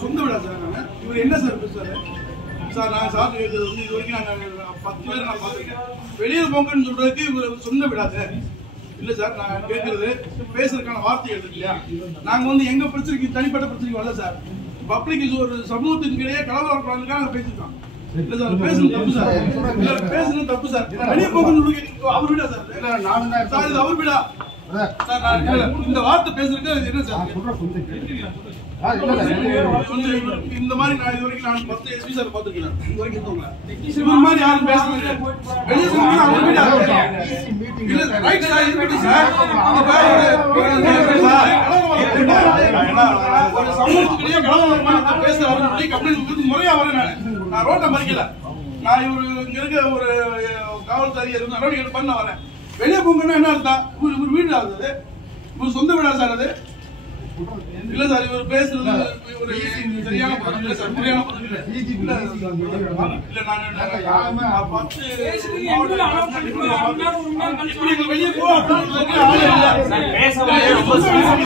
சொந்த விடா சார். இவர் என்ன சார் பேசுறாரு சார்? நான் சார் கேட்கறது வந்து இது வரைக்கும் நாங்கள் 10 பேர் நான் பார்த்துருக்கேன். வெளியில் போங்கன்னு சொல்றதுக்கு இவர் சொந்த விடாது இல்ல சார். நான் கேட்கறது பேசுறதுக்கான வார்த்தை எழுது இல்லையா? நாங்க வந்து எங்க பிரச்சனைக்கு தனிப்பட்ட பிரச்சனைக்கு வரல சார். பப்ளிக் ஒரு சமூகத்தின் கிடையே கலவரம் நாங்க பேசிருக்கோம். இல்ல சார் பேசுறது தப்பு சார். இல்ல பேசுறது தப்பு சார். வெளியே போங்கன்னு சொல்றதுக்கு அவர் விடா சார். சார் இது அவர் விடா சார். நான் இந்த வார்த்தை பேசுறதுக்கு என்ன சார்? இந்த மாதிரி நான் இது வரைக்கும் நான் 10 எஸ்பி சார் பார்த்துருக்கேன். இது வரைக்கும் இந்த மாதிரி யாரும் பேசுறது வெளியே ரைட் சார். இருக்கு சார். ஒரு சமூகத்துக்கிட்டே கலவரம் பேசுறவங்க கம்ப்ளைண்ட் முறையா வரேன். நான் ரோட்டை மறிக்கல. நான் இவரு இங்க இருக்க ஒரு காவல்துறை நடவடிக்கை பண்ண வரேன். வெளியே போங்கன்னா என்ன அர்த்தம்? இவர் வீடு ஆகுது, இவர் சொந்த வீடா சார் அது? இல்ல சார் இவர் பேசுறது ஒரு சரியான பதில் இல்ல சார். முறையான பதில் இல்ல. இல்ல நான் 10 வெளியே போ